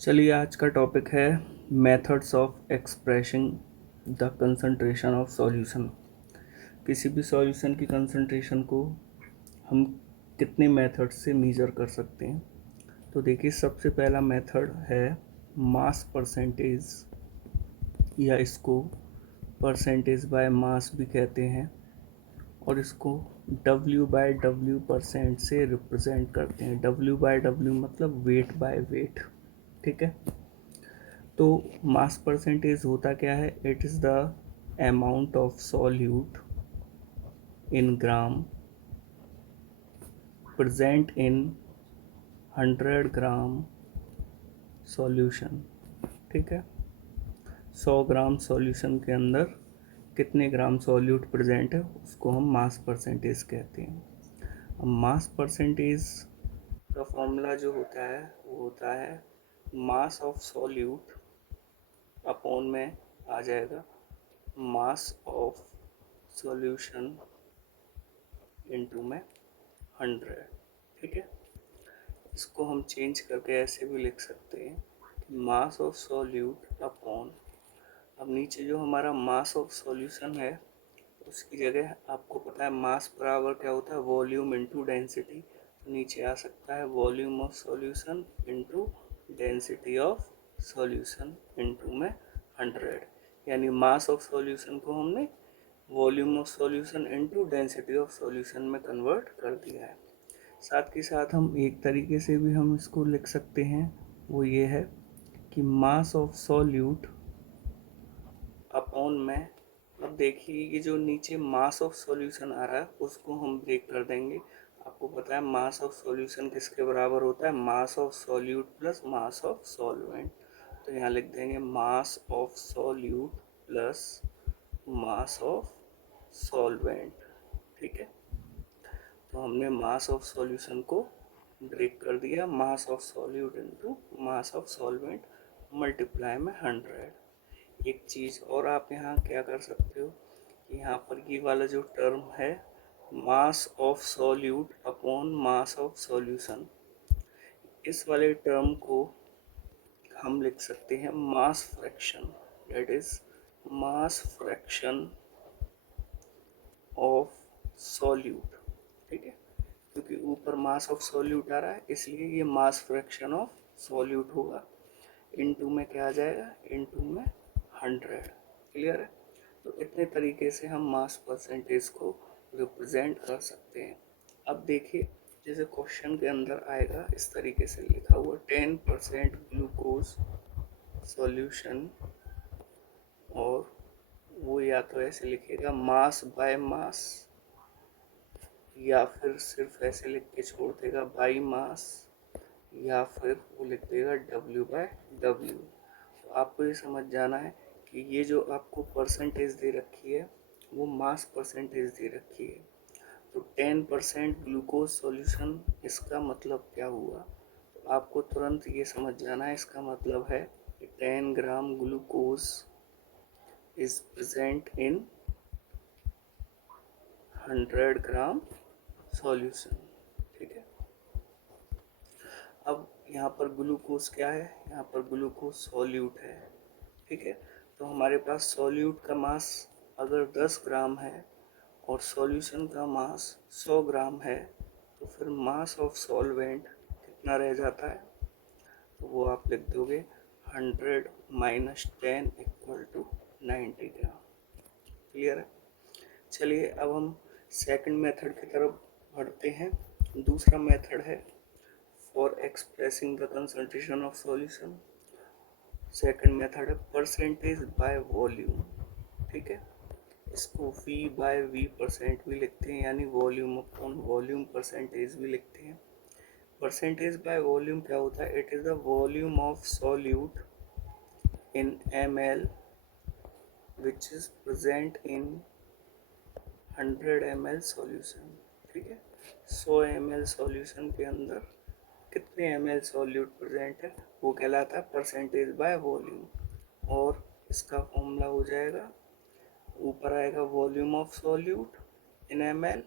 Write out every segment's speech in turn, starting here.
चलिए आज का टॉपिक है methods of expressing the concentration of solution. किसी भी सॉल्यूशन की कंसंट्रेशन को हम कितने मेथड से मेज़र कर सकते हैं। तो देखिए, सबसे पहला मेथड है मास परसेंटेज, या इसको परसेंटेज बाय मास भी कहते हैं, और इसको W/W% से रिप्रेजेंट करते हैं। W/W मतलब वेट बाय वेट। ठीक है। तो मास परसेंटेज होता क्या है? It is the amount of solute in gram present in 100 gram solution. ठीक है। 100 ग्राम सॉल्यूशन के अंदर कितने ग्राम सॉल्यूट प्रेजेंट है उसको हम मास परसेंटेज कहते हैं। अब मास परसेंटेज का फॉर्मूला जो होता है वो होता है मास ऑफ सॉल्यूट अपॉन में आ जाएगा मास ऑफ सॉल्यूशन इनटू में 100। ठीक है। इसको हम चेंज करके ऐसे भी लिख सकते हैं कि मास ऑफ सॉल्यूट अपॉन, अब नीचे जो हमारा मास ऑफ सॉल्यूशन है उसकी जगह आपको पता है मास बराबर क्या होता है? Volume into density. तो नीचे आ सकता है volume of solution into density of solution into में 100। यानी मास ऑफ सॉल्यूशन को हमने volume of solution into density of solution में कन्वर्ट कर दिया है। साथ के साथ हम एक तरीके से भी हम इसको लिख सकते हैं, वो ये है कि मास ऑफ सॉल्यूट अपॉन में, अब देखिए ये जो नीचे मास ऑफ सॉल्यूशन आ रहा है उसको हम ब्रेक कर देंगे। आपको पता है मास ऑफ सॉल्यूशन किसके बराबर होता है? Mass of solute plus mass of solvent. तो यहाँ लिख देंगे मास of solute plus mass of solvent. ठीक है। तो हमने मास ऑफ सॉल्यूशन को ब्रेक कर दिया, मास of solute into mass of solvent multiply में 100। एक चीज़ और आप यहाँ क्या कर सकते हो कि यहाँ पर ये वाला जो टर्म है mass of solute upon mass of solution, इस वाले टर्म को हम लिख सकते हैं mass fraction. That is mass fraction of solute. ठीक है। क्योंकि ऊपर मास ऑफ सॉल्यूट आ रहा है इसलिए ये मास फ्रैक्शन ऑफ सॉल्यूट होगा। इनटू में क्या आ जाएगा? इनटू में 100। क्लियर है। तो इतने तरीके से हम मास परसेंटेज को रिप्रेजेंट कर सकते हैं। अब देखिए, जैसे क्वेश्चन के अंदर आएगा इस तरीके से लिखा हुआ 10% ग्लूकोज सॉल्यूशन, और वो या तो ऐसे लिखेगा मास बाय मास, या फिर सिर्फ ऐसे लिख के छोड़ देगा बाई मास, या फिर वो लिख देगा W/W। तो आपको ये समझ जाना है कि ये जो आपको परसेंटेज दे रखी है वो मास परसेंटेज दे रखी है। तो 10% ग्लूकोज सॉल्यूशन, इसका मतलब क्या हुआ? तो आपको तुरंत ये समझ जाना है, इसका मतलब है कि 10 gram glucose is present in 100 gram solution. ठीक है। अब यहाँ पर ग्लूकोज क्या है? यहाँ पर ग्लूकोज सॉल्यूट है। ठीक है। तो हमारे पास सॉल्यूट का मास अगर 10 ग्राम है और सॉल्यूशन का मास 100 ग्राम है, तो फिर मास ऑफ सॉल्वेंट कितना रह जाता है? तो वो आप लिख दोगे 100 माइनस 10 इक्वल टू 90 ग्राम। क्लियर है। चलिए अब हम सेकंड मेथड की तरफ बढ़ते हैं। दूसरा मेथड है for expressing the concentration of solution. Second method है परसेंटेज बाय वॉल्यूम। ठीक है। इसको V/V% भी लिखते हैं, यानी वॉल्यूम अपॉन वॉल्यूम परसेंटेज भी लिखते हैं। परसेंटेज बाय वॉल्यूम क्या होता है? It is the volume of solute in ml which is present in 100 ml solution. ठीक है। 100 ml सॉल्यूशन के अंदर कितने ml सॉल्यूट प्रेजेंट है वो कहलाता है परसेंटेज बाय वॉल्यूम। और इसका फॉर्मूला हो जाएगा, ऊपर आएगा volume of solute in ml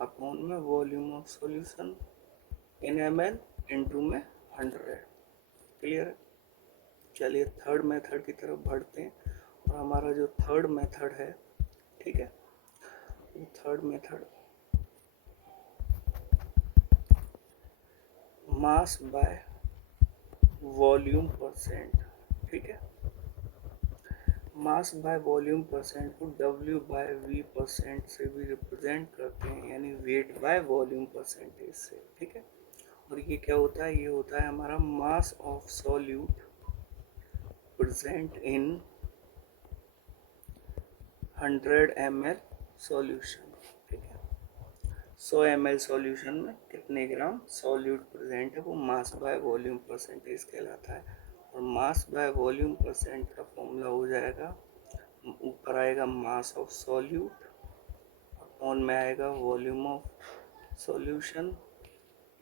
upon में volume of solution in ml into में 100। क्लियर है। चलिए थर्ड मेथड की तरफ बढ़ते हैं। और हमारा जो थर्ड मेथड है, ठीक है, वो third method mass by volume percent, ठीक है। मास बाय वॉल्यूम परसेंट को W बाय V परसेंट से भी रिप्रेजेंट करते हैं, यानी वेट बाय वॉल्यूम परसेंटेज से, ठीक है। और ये क्या होता है, ये होता है हमारा मास of solute present in 100 ml solution, ठीक है। 100 ml सॉल्यूशन में कितने ग्राम सॉल्यूट प्रेजेंट है, वो मास बाय वॉल्यूम परसेंटेज कहलाता है। और मास बाय वॉल्यूम परसेंट का फॉर्मूला हो जाएगा, ऊपर आएगा मास ऑफ सॉल्यूट, अपॉन में आएगा वॉल्यूम ऑफ सॉल्यूशन,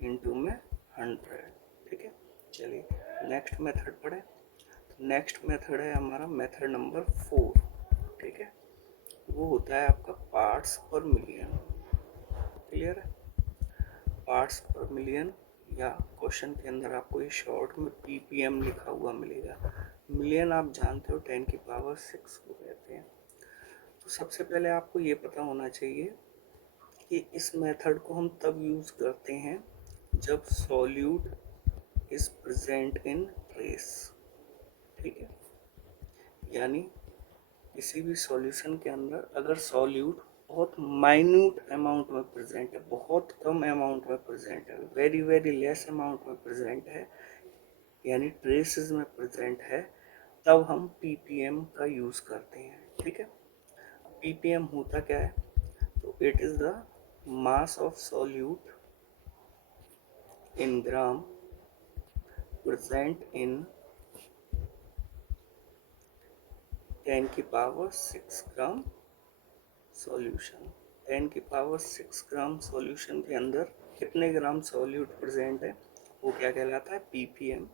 इनटू में 100, ठीक है। चलिए नेक्स्ट मेथड पढ़े। नेक्स्ट मेथड है हमारा मेथड नंबर 4, ठीक है। वो होता है आपका पार्ट्स पर मिलियन, क्लियर है। पार्ट्स पर मिलियन, या क्वेश्चन के अंदर आपको ये शॉर्ट में ppm लिखा हुआ मिलेगा। मिलियन आप जानते हो 10 की पावर 6 को कहते हैं। तो सबसे पहले आपको ये पता होना चाहिए कि इस मेथड को हम तब यूज़ करते हैं जब solute is present in trace, ठीक है। यानी किसी भी सॉल्यूशन के अंदर अगर सॉल्यूट बहुत माइन्यूट अमाउंट में प्रेजेंट है, बहुत कम अमाउंट में प्रेजेंट है, वेरी वेरी लेस अमाउंट में प्रेजेंट है, यानी ट्रेसेस में प्रेजेंट है, तब हम ppm का यूज़ करते हैं, ठीक है। ppm होता क्या है, तो it is the mass of solute in gram present in 10 की पावर 6 ग्राम सॉल्यूशन। 10 की पावर 6 ग्राम सॉल्यूशन के अंदर कितने ग्राम सॉल्यूट प्रेजेंट है, वो क्या कहलाता है, ppm।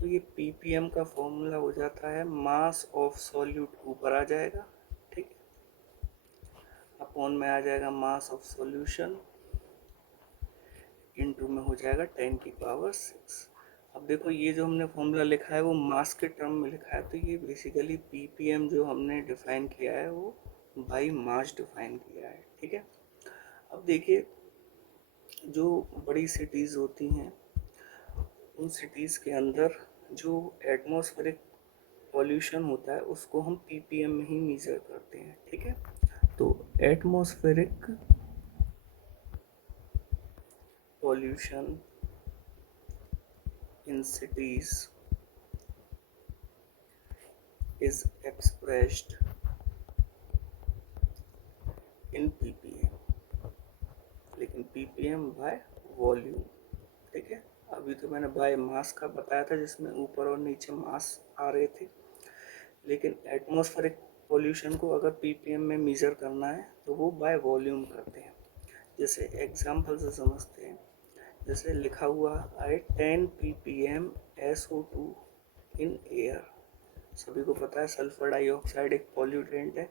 तो ये ppm का फॉर्मूला हो जाता है मास ऑफ सॉल्यूट, ऊपर आ जाएगा, ठीक है, अपॉन में आ जाएगा मास ऑफ सॉल्यूशन, इनटू में हो जाएगा 10 की पावर 6। अब देखो ये जो हमने फॉर्मूला लिखा है वो मास के टर्म में लिखा है, तो ये बेसिकली ppm जो हमने डिफाइन किया है वो बाई मास डिफाइन किया है, ठीक है। अब देखिए जो बड़ी सिटीज़ होती हैं उन सिटीज़ के अंदर जो एटमॉस्फेरिक पॉल्यूशन होता है उसको हम ppm में ही मेजर करते हैं, ठीक है। तो atmospheric pollution in cities is expressed in ppm, लेकिन ppm बाय वॉल्यूम, ठीक है। अभी तो मैंने बाय मास का बताया था जिसमें ऊपर और नीचे मास आ रहे थे, लेकिन एटमॉस्फेरिक पॉल्यूशन को अगर ppm में मेजर करना है तो वो बाय वॉल्यूम करते हैं। जैसे एग्जांपल से समझते हैं, जैसे लिखा हुआ है 10 ppm SO2 इन एयर। सभी को पता है सल्फर डाइऑक्साइड एक पॉल्यूटेंट है,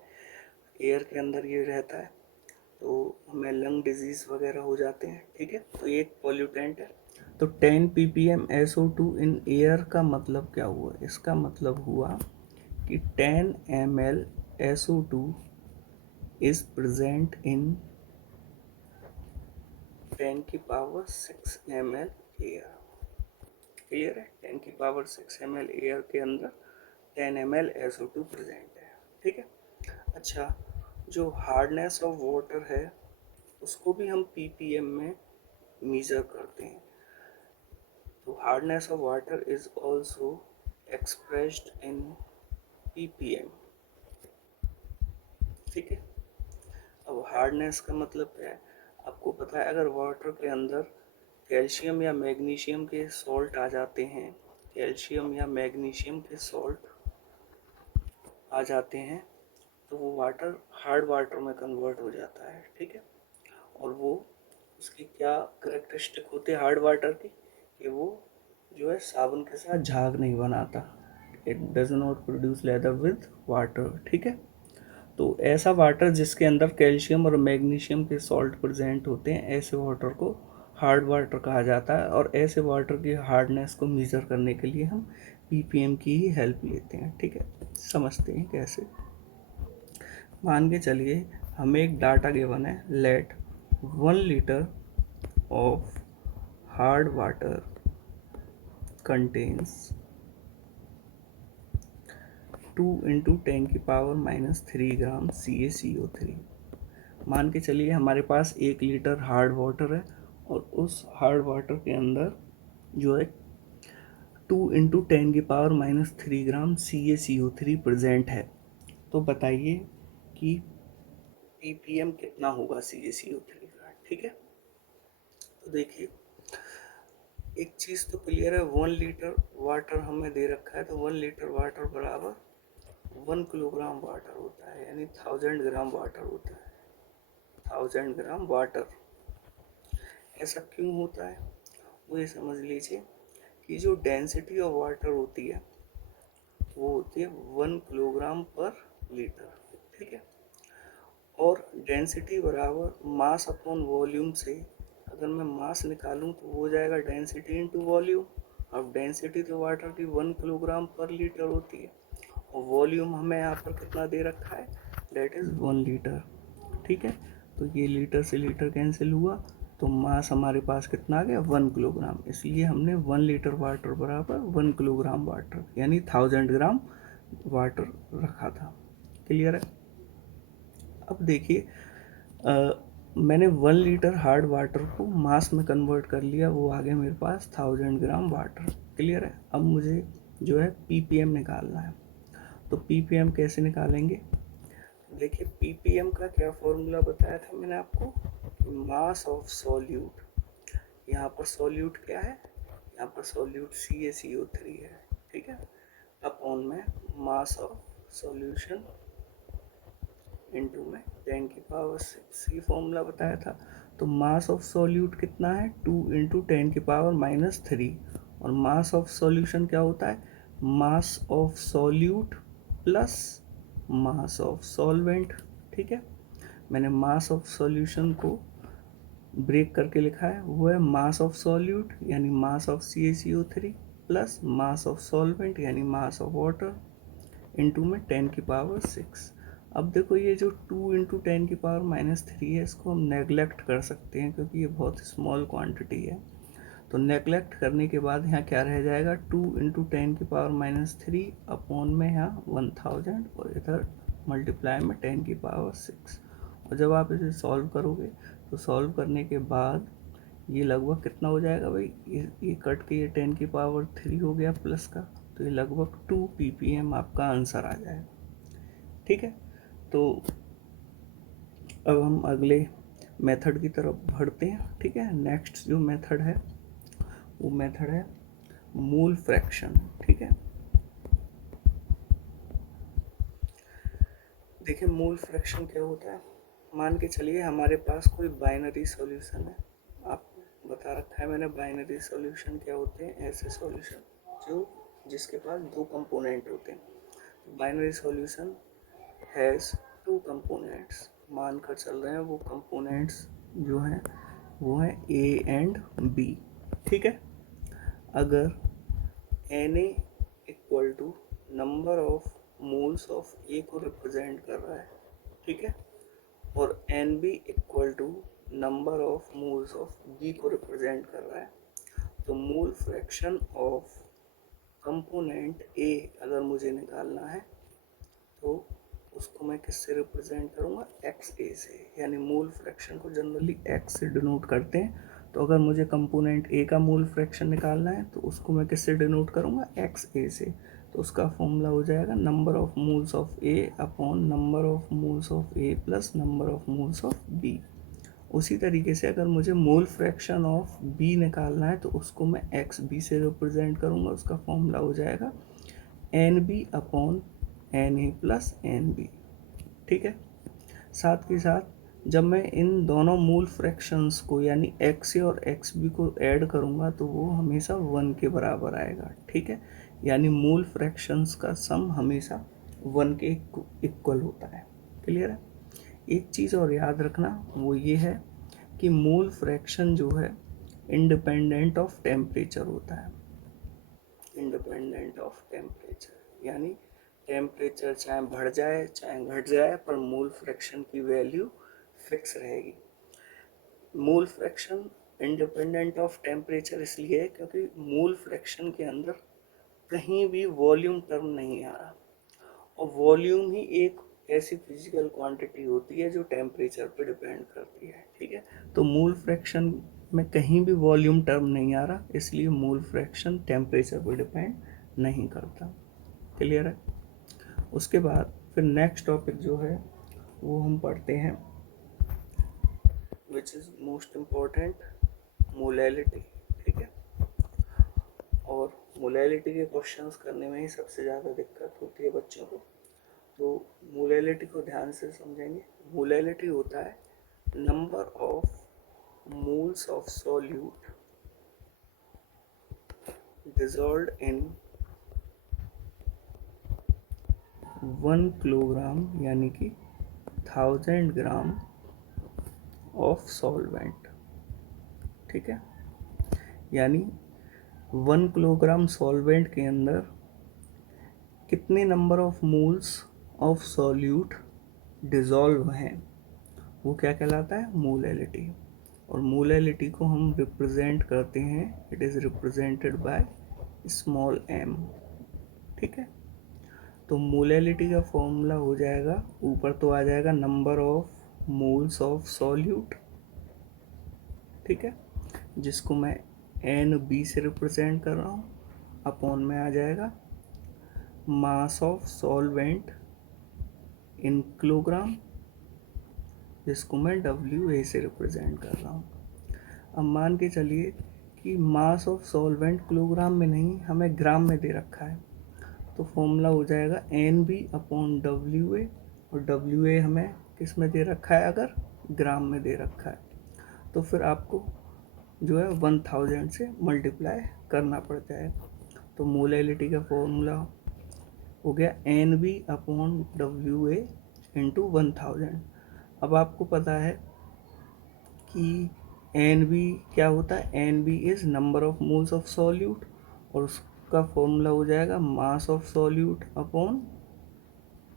एयर के अंदर ये रहता है तो हमें लंग डिजीज़ वगैरह हो जाते हैं, ठीक है। तो ये एक पॉल्यूटेंट है। तो 10 ppm SO2 इन एयर का मतलब क्या हुआ, इसका मतलब हुआ कि 10 ml SO2 is present in 10 की पावर 6 ml एयर, क्लियर है। 10 की पावर 6 ml एयर के अंदर 10 ml SO2 प्रेजेंट है, ठीक है। अच्छा, जो हार्डनेस ऑफ वाटर है उसको भी हम ppm में मेजर करते हैं। तो hardness of water is also expressed in ppm, ठीक है। अब हार्डनेस का मतलब क्या है, आपको पता है अगर वाटर के अंदर कैल्शियम या मैग्नीशियम के सॉल्ट आ जाते हैं, कैल्शियम या मैग्नीशियम के सॉल्ट आ जाते हैं तो वो वाटर हार्ड वाटर में कन्वर्ट हो जाता है, ठीक है। और वो उसकी क्या करेक्टरिस्टिक होती है हार्ड वाटर की, कि वो जो है साबुन के साथ झाग नहीं बनाता, it does not produce lather with water, ठीक है। तो ऐसा वाटर जिसके अंदर कैल्शियम और मैग्नीशियम के सॉल्ट प्रेजेंट होते हैं, ऐसे वाटर को हार्ड वाटर कहा जाता है, और ऐसे वाटर की हार्डनेस को मेज़र करने के लिए हम पीपीएम की ही हेल्प लेते हैं। ठीक है, समझते हैं कैसे। मान के चलिए हमें एक डाटा गिवन है, let 1 litre of hard water contains 2 × 10⁻³ gram CaCO3। मान के चलिए हमारे पास 1 लीटर हार्ड वाटर है, और उस हार्ड वाटर के अंदर जो है 2 × 10⁻³ ग्राम CaCO3 प्रेजेंट है। तो बताइए कि ppm कितना होगा CaCO3 का। ठीक है, तो देखिए एक चीज़ तो क्लियर है, 1 लीटर वाटर हमें दे रखा है, तो 1 लीटर वाटर बराबर 1 किलोग्राम वाटर होता है, यानी 1000 ग्राम वाटर होता है। 1000 ग्राम वाटर। ऐसा क्यों होता है वो ये समझ लीजिए कि जो डेंसिटी ऑफ वाटर होती है वो होती है 1 किलोग्राम पर लीटर। ठीक है, और डेंसिटी बराबर मास अपॉन वॉल्यूम से, अगर मैं मास निकालूं तो वो हो जाएगा डेंसिटी इनटू वॉल्यूम। अब डेंसिटी तो वाटर की 1 किलोग्राम पर लीटर होती है, और वॉल्यूम हमें यहाँ पर कितना दे रखा है, डेट इज़ 1 लीटर। ठीक है, तो ये लीटर से लीटर कैंसिल हुआ, तो मास हमारे पास कितना आ गया, 1 किलोग्राम। इसलिए हमने 1 लीटर वाटर बराबर 1 किलोग्राम वाटर यानी 1000 ग्राम वाटर रखा था। क्लियर है। अब देखिए मैंने 1 लीटर हार्ड वाटर को मास में कन्वर्ट कर लिया, वो आ गया मेरे पास 1000 ग्राम वाटर। क्लियर है। अब मुझे जो है पीपीएम निकालना है, तो पीपीएम कैसे निकालेंगे। देखिए पीपीएम का क्या फॉर्मूला बताया था मैंने आपको, मास ऑफ सॉल्यूट। यहाँ पर सॉल्यूट क्या है, यहाँ पर सॉल्यूट CaCO3 है। ठीक है, अपॉन में मास ऑफ सॉल्यूशन इनटू में 10⁻⁶ ये फॉर्मूला बताया था। तो मास ऑफ सॉल्यूट कितना है, 2 × 10⁻³ और मास ऑफ सॉल्यूशन क्या होता है, mass of solute plus mass of solvent. ठीक है, मैंने मास ऑफ सॉल्यूशन को ब्रेक करके लिखा है, वो है मास ऑफ सॉल्यूट यानी mass of CaCO3 plus mass of solvent यानी मास ऑफ वाटर इनटू में 10⁻⁶। अब देखो ये जो 2 × 10⁻³ है, इसको हम नेगलेक्ट कर सकते हैं क्योंकि ये बहुत स्मॉल क्वांटिटी है। तो नेगलेक्ट करने के बाद यहाँ क्या रह जाएगा, 2 × 10⁻³ अपॉन में यहाँ 1000 और इधर मल्टीप्लाई में 10⁻⁶। और जब आप इसे सॉल्व करोगे तो सॉल्व करने के बाद ये लगभग कितना हो जाएगा भाई, ये कट के ये 10⁻³ हो गया प्लस का, तो ये लगभग 2 ppm आपका आंसर आ जाएगा। ठीक है, तो अब हम अगले मेथड की तरफ बढ़ते हैं। ठीक है, नेक्स्ट जो मेथड है वो मेथड है मूल फ्रैक्शन। ठीक है, देखिए मूल फ्रैक्शन क्या होता है। मान के चलिए हमारे पास कोई बाइनरी सॉल्यूशन है, आप बता रखा है मैंने बाइनरी सॉल्यूशन क्या होते हैं, ऐसे सॉल्यूशन जो जिसके पास 2 कंपोनेंट होते हैं। बाइनरी सॉल्यूशन हैज़ 2 कंपोनेंट्स, मान कर चल रहे हैं वो कंपोनेंट्स जो हैं वो हैं A एंड B। ठीक है, अगर Na equal to number of moles of A को रिप्रेजेंट कर रहा है, ठीक है, और Nb equal to number of moles of B को रिप्रेजेंट कर रहा है, तो mole fraction of component A अगर मुझे निकालना है तो उसको मैं किससे रिप्रेजेंट करूँगा, XA से, यानी मोल फ्रैक्शन को जनरली X से डिनोट करते हैं। तो अगर मुझे कंपोनेंट A का मोल फ्रैक्शन निकालना है तो उसको मैं किससे डिनोट करूँगा, XA से। तो उसका फॉर्मूला हो जाएगा number of moles of A upon number of moles of A plus number of moles of B। उसी तरीके से अगर मुझे मोल फ्रैक्शन ऑफ B निकालना है तो उसको मैं XB से रिप्रेजेंट करूँगा, उसका फॉर्मूला हो जाएगा NB upon Na plus NB। ठीक है, साथ के साथ जब मैं इन दोनों मूल फ्रैक्शंस को यानी XA और XB को ऐड करूँगा तो वो हमेशा 1 के बराबर आएगा। ठीक है, यानी मूल फ्रैक्शंस का सम हमेशा 1 के इक्वल होता है। क्लियर है। एक चीज़ और याद रखना वो ये है कि मूल फ्रैक्शन जो है इंडिपेंडेंट ऑफ टेम्परेचर होता है। इंडिपेंडेंट ऑफ टेम्परेचर यानी टेम्परेचर चाहे बढ़ जाए चाहे घट जाए पर मोल फ्रैक्शन की वैल्यू फिक्स रहेगी। Mole fraction independent of temperature इसलिए है क्योंकि मोल फ्रैक्शन के अंदर कहीं भी वॉल्यूम टर्म नहीं आ रहा, और वॉल्यूम ही एक ऐसी फिजिकल क्वांटिटी होती है जो टेम्परेचर पर डिपेंड करती है। ठीक है, तो मोल फ्रैक्शन में कहीं भी वॉल्यूम टर्म नहीं आ रहा, इसलिए मोल फ्रैक्शन टेम्परेचर पर डिपेंड नहीं करता। क्लियर है? उसके बाद फिर नेक्स्ट टॉपिक जो है वो हम पढ़ते हैं, which is most important, molality. ठीक है, और मोलैलिटी के क्वेश्चंस करने में ही सबसे ज़्यादा दिक्कत होती है बच्चों को। तो मोलैलिटी को ध्यान से समझेंगे। मोलैलिटी होता है number of moles of solute dissolved in 1 kilogram यानी कि 1000 ग्राम ऑफ सॉल्वेंट। ठीक है, यानी 1 किलोग्राम सॉल्वेंट के अंदर कितने number of moles of solute dissolve हैं, वो क्या कहलाता है? मोलैलिटी। और मोलैलिटी को हम रिप्रेजेंट करते हैं, it is represented by small m। ठीक है, तो मोलैलिटी का फॉर्मूला हो जाएगा, ऊपर तो आ जाएगा number of moles of solute, ठीक है, जिसको मैं NB से रिप्रेजेंट कर रहा हूँ, अपॉन में आ जाएगा mass of solvent in kilogram, जिसको मैं WA से रिप्रेजेंट कर रहा हूँ। अब मान के चलिए कि मास ऑफ सॉल्वेंट किलोग्राम में नहीं, हमें ग्राम में दे रखा है, तो फॉर्मूला हो जाएगा NB अपॉन WA, और WA हमें किस में दे रखा है? अगर ग्राम में दे रखा है तो फिर आपको जो है 1000 से मल्टीप्लाई करना पड़ता है। तो मोलैलिटी का फॉर्मूला हो गया NB अपॉन WA इंटू 1000। अब आपको पता है कि NB क्या होता है? NB is number of moles of solute, और उसका फॉर्मूला हो जाएगा mass of solute upon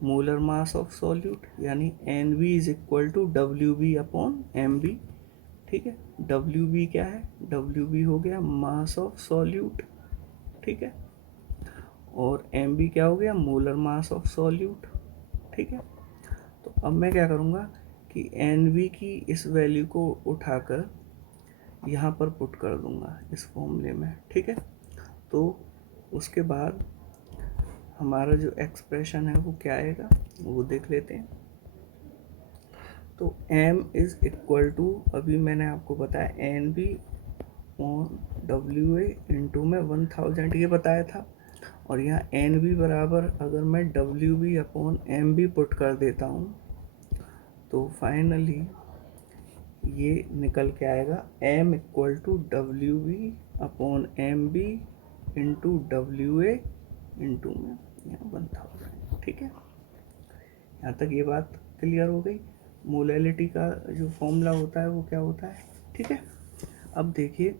molar mass of solute, यानी NB is equal to WB upon MB। ठीक है, WB क्या है? WB हो गया मास ऑफ सॉल्यूट, ठीक है, और MB क्या हो गया? Molar mass of solute. ठीक है, तो अब मैं क्या करूँगा कि NB की इस वैल्यू को उठाकर यहाँ पर पुट कर दूँगा इस फॉर्मूले में। ठीक है, तो उसके बाद हमारा जो एक्सप्रेशन है वो क्या आएगा वो देख लेते हैं। तो M इज़ इक्वल टू, अभी मैंने आपको बताया NB ऑन WA इंटू में 1000 ये बताया था, और यहाँ NB बराबर अगर मैं WB अपॉन MB पुट कर देता हूँ तो फाइनली ये निकल के आएगा M equal to WB upon MB into WA into में यहाँ 1000। ठीक है, यहाँ तक ये बात क्लियर हो गई। मोलैलिटी का जो फॉर्मूला होता है वो क्या होता है? ठीक है, अब देखिए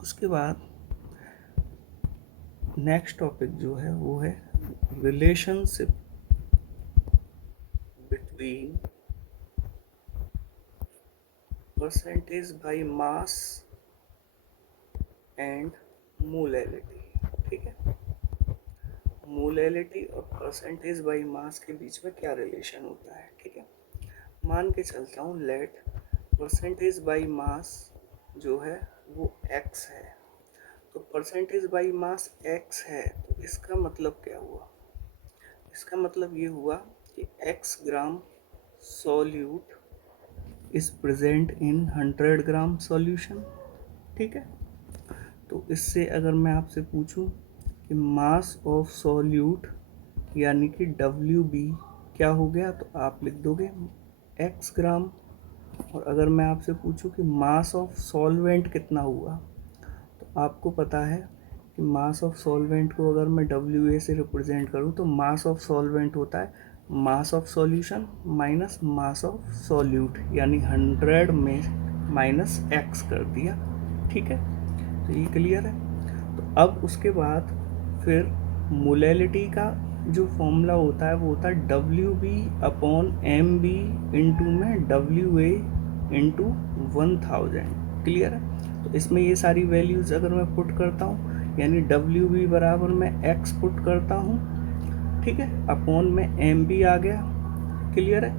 उसके बाद नेक्स्ट टॉपिक जो है वो है relationship between percentage by mass and molality. ठीक है, मोलैलिटी और परसेंटेज बाय मास के बीच में क्या रिलेशन होता है? ठीक है, मान के चलता हूँ लेट परसेंटेज बाय मास जो है वो x है, तो परसेंटेज बाय मास x है, तो इसका मतलब क्या हुआ? इसका मतलब ये हुआ कि x gram solute is present in 100 gram solution. ठीक है, तो इससे अगर मैं आपसे पूछूं कि मास ऑफ सॉल्यूट यानी कि WB क्या हो गया, तो आप लिख दोगे x ग्राम। और अगर मैं आपसे पूछूं कि मास ऑफ सॉल्वेंट कितना हुआ, तो आपको पता है कि मास ऑफ सॉल्वेंट को अगर मैं WA से रिप्रेजेंट करूं तो मास ऑफ सॉल्वेंट होता है mass of solution minus mass of solute, यानी 100 में माइनस एक्स कर दिया, ठीक है। तो ये क्लियर है। तो अब उसके बाद फिर मोलैलिटी का जो फॉर्मूला होता है वो होता है W B upon M B into में डब्ल्यू ए इंटू 1000। क्लियर है। तो इसमें ये सारी वैल्यूज़ अगर मैं पुट करता हूँ, यानी डब्ल्यू बी बराबर मैं एक्स पुट करता हूँ, ठीक है, अपॉन में एम बी आ गया, क्लियर है,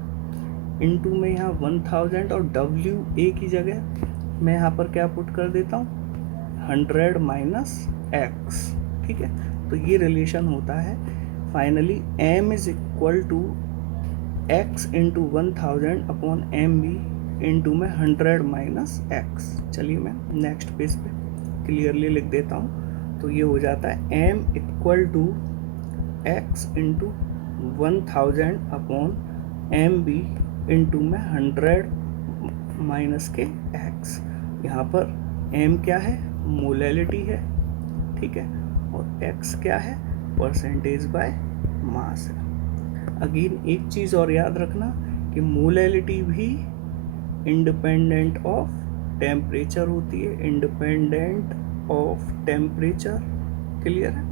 इनटू में यहाँ 1000 और डब्ल्यू ए की जगह मैं यहाँ पर क्या पुट कर देता हूँ 100 माइनस एक्स, ठीक है। तो ये रिलेशन होता है finally m is equal to x into 1000 upon M B into में 100 माइनस एक्स। चलिए मैं नेक्स्ट पेज पे क्लियरली लिख देता हूँ। तो ये हो जाता है m equal to x into 1000 upon M B into में 100 माइनस के x। यहाँ पर m क्या है, मोलैलिटी है, ठीक है, और x क्या है, परसेंटेज बाय मास है। अगेन एक चीज़ और याद रखना कि मोलैलिटी भी इंडिपेंडेंट ऑफ टेम्परेचर होती है, इंडिपेंडेंट ऑफ टेम्परेचर, क्लियर है,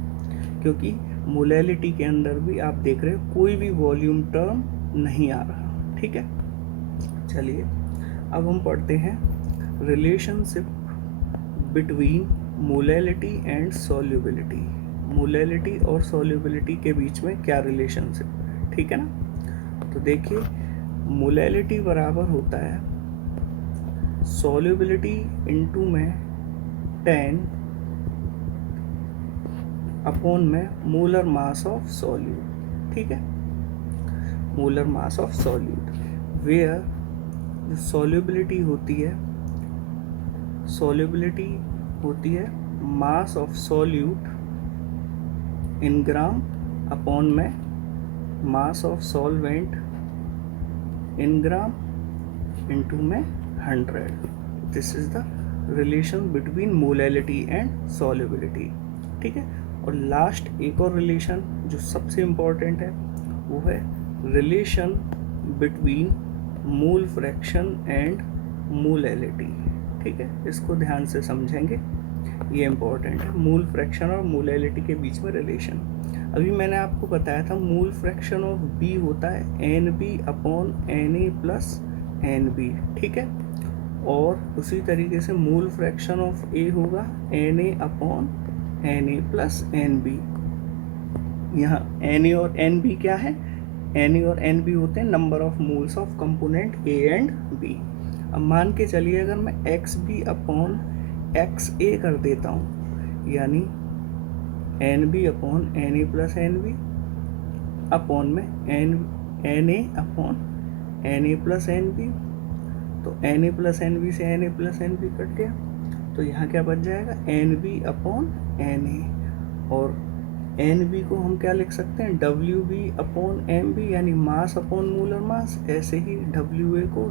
क्योंकि मोलैलिटी के अंदर भी आप देख रहे हो कोई भी वॉल्यूम टर्म नहीं आ रहा, ठीक है। चलिए अब हम पढ़ते हैं relationship between molality and solubility. Molality और सॉल्युबिलिटी के बीच में क्या रिलेशनशिप है, ठीक है ना। तो देखिए मोलैलिटी बराबर होता है सॉल्युबिलिटी इनटू में 10 अपॉन में मोलर मास ऑफ सॉल्यूट, ठीक है, molar mass of solute, where जो सॉल्युबिलिटी होती है mass of solute in gram upon में mass of solvent in gram into में 100। This is the relation between molality and solubility, ठीक है। और लास्ट एक और रिलेशन जो सबसे इम्पोर्टेंट है वो है relation between mole fraction and molality, ठीक है। इसको ध्यान से समझेंगे, ये इम्पोर्टेंट है, मोल फ्रैक्शन और मोलैलिटी के बीच में रिलेशन। अभी मैंने आपको बताया था मोल फ्रैक्शन ऑफ बी होता है N B upon N A plus N B, ठीक है, और उसी तरीके से मोल फ्रैक्शन ऑफ ए होगा N A upon N A plus N B. यहाँ एन ए और एन बी क्या है, एन ए और एन बी होते हैं number of moles of component A and B. अब मान के चलिए अगर मैं X B upon X A कर देता हूँ, यानी N B upon N A plus N B upon में N A upon N A plus N B, तो N A plus N B से N A plus N B cut गया, तो यहाँ क्या बच जाएगा N B upon N A, और एन बी को हम क्या लिख सकते हैं W B upon M B, यानी मास अपॉन मोलर मास। ऐसे ही डब्ल्यू ए को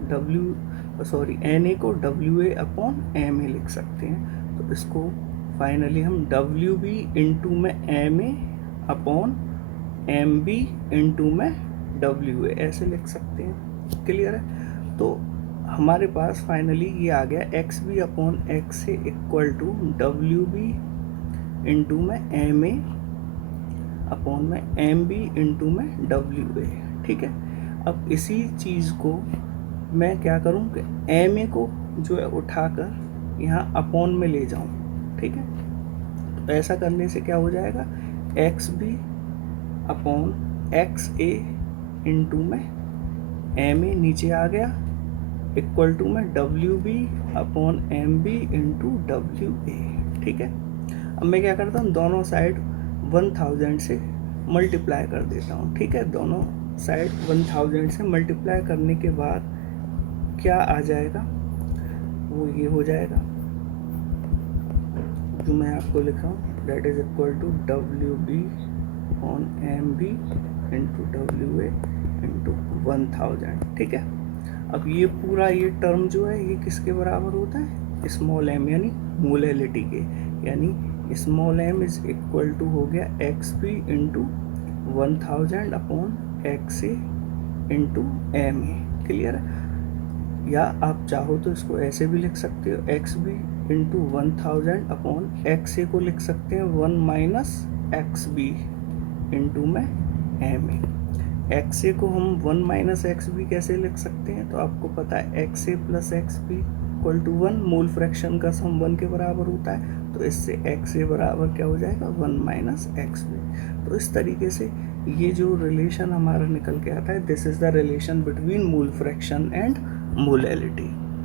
एन ए को W A upon M A लिख सकते हैं। तो इसको फाइनली हम डब्ल्यू बी इंटू में M A upon M B into में डब्ल्यू ए ऐसे लिख सकते हैं, क्लियर है। तो हमारे पास फाइनली ये आ गया X B upon X A equal to W B into में एम ए अपॉन में एम बी इंटू में डब्ल्यू ए, ठीक है। अब इसी चीज़ को मैं क्या करूँ कि एम ए को जो है उठाकर यहाँ अपॉन में ले जाऊँ, ठीक है। तो ऐसा करने से क्या हो जाएगा X B upon X A into में एम ए नीचे आ गया इक्वल टू में W B upon M B into W A, ठीक है। अब मैं क्या करता हूँ दोनों साइड 1000 से मल्टीप्लाई कर देता हूँ, ठीक है। दोनों साइड 1000 से मल्टीप्लाई करने के बाद क्या आ जाएगा वो ये हो जाएगा जो मैं आपको लिख रहा हूँ, that is equal to W B on M B into W A into 1000, ठीक है। अब ये पूरा ये टर्म जो है ये किसके बराबर होता है स्मॉल एम यानी मोलैलिटी के, यानी small M is equal to हो गया X B into 1000 upon X A into M A, clear है। या आप चाहो तो इसको ऐसे भी लिख सकते हो, X B into 1000 upon X A को लिख सकते हैं 1 माइनस एक्स बी इंटू में एम ए। एक्स ए को हम 1 माइनस एक्स बी कैसे लिख सकते हैं, तो आपको पता है x a plus x b equal to 1, mole fraction का सम 1 के बराबर होता है, तो इससे एक्स ए बराबर क्या हो जाएगा 1 माइनस एक्स बी। तो इस तरीके से ये जो रिलेशन हमारा निकल के आता है, this is the relation between mole fraction and molality.